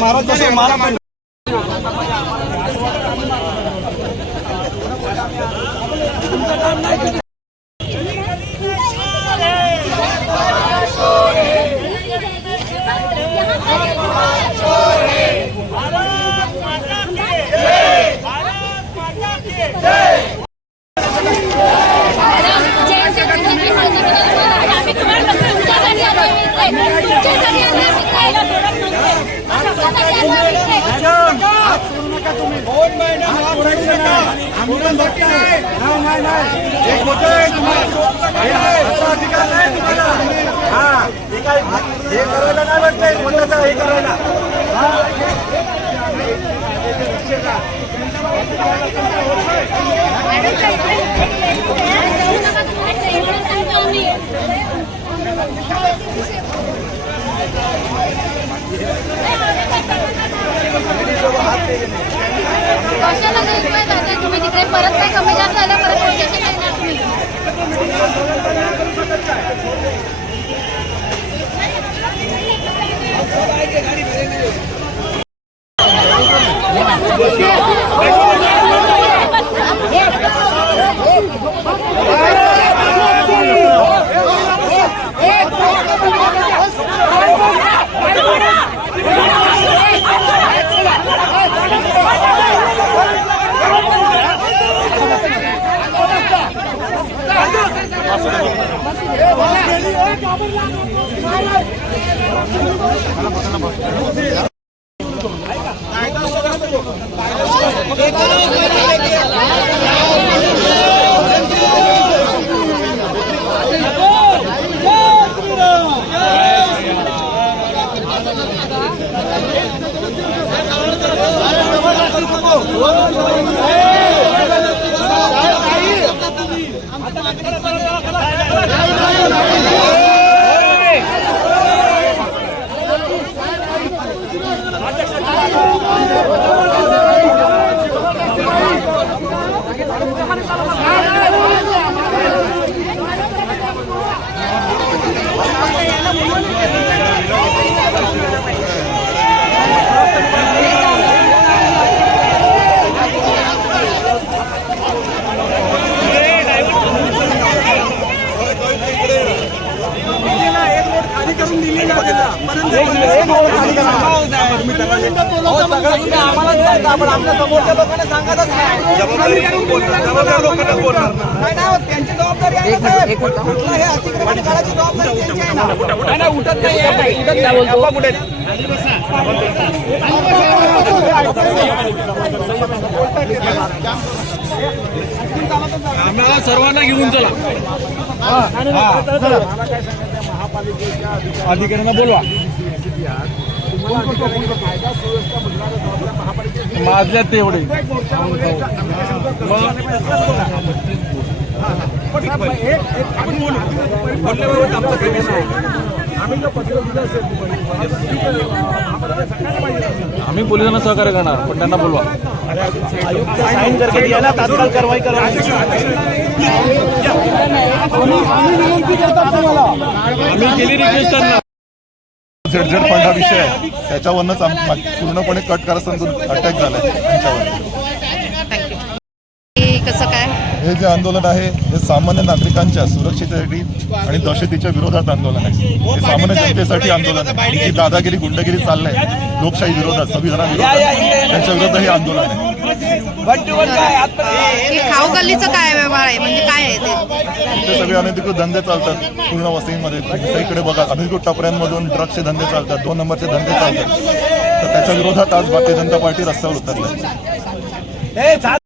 મારો જશે મારો हे करायला नाही वाटतंय स्वतःचा हे करायला कशाला तुम्ही तिकडे परत काय कमी जास्त झालं परत काय तुम्ही. Oh, त्यांची जबाबदारी आहे ना, साहेब. कुठलं हे अतिक्रमण काढायची जबाबदारी त्यांची आहे ना? उठत नाही आम्हाला सर्वांना घेऊन चला. अधिकाऱ्यांना बोलवा. माझ्या तेवढे. आम्ही पोलिसांना सहकार्य करणार पण त्यांना बोलवा. साईन करके दिया ना तात्काळ कारवाई आम्ही केली रिक्वेस्ट त्यांना. झडझड फंड हा विषय आहे. त्याच्यावरनंच पूर्णपणे कट करायचा अटॅक झालाय. त्यांच्यावर हे जे आंदोलन आहे हे सामान्य नागरिकांच्या सुरक्षितेसाठी आणि दहशतीच्या विरोधात आंदोलन आहे. हे सामान्य जनतेसाठी आंदोलन आहे. ही दादागिरी गुंडगिरी चाललंय. लोकशाही विरोधात संविधानाविरोधात त्यांच्या विरोधात हे आंदोलन आहे. वन काय? हे व्यवहार आहे? म्हणजे काय आहे ते? ते सगळे अनधिकृत धंदे चालतात. पूर्ण वसईमध्ये. सगळीकडे बघा अनधिकृत टपऱ्यांमधून ड्रग्सचे धंदे चालतात. दोन नंबरचे धंदे चालतात. तर त्याच्या विरोधात आज भारतीय जनता पार्टी रस्त्यावर उतरली.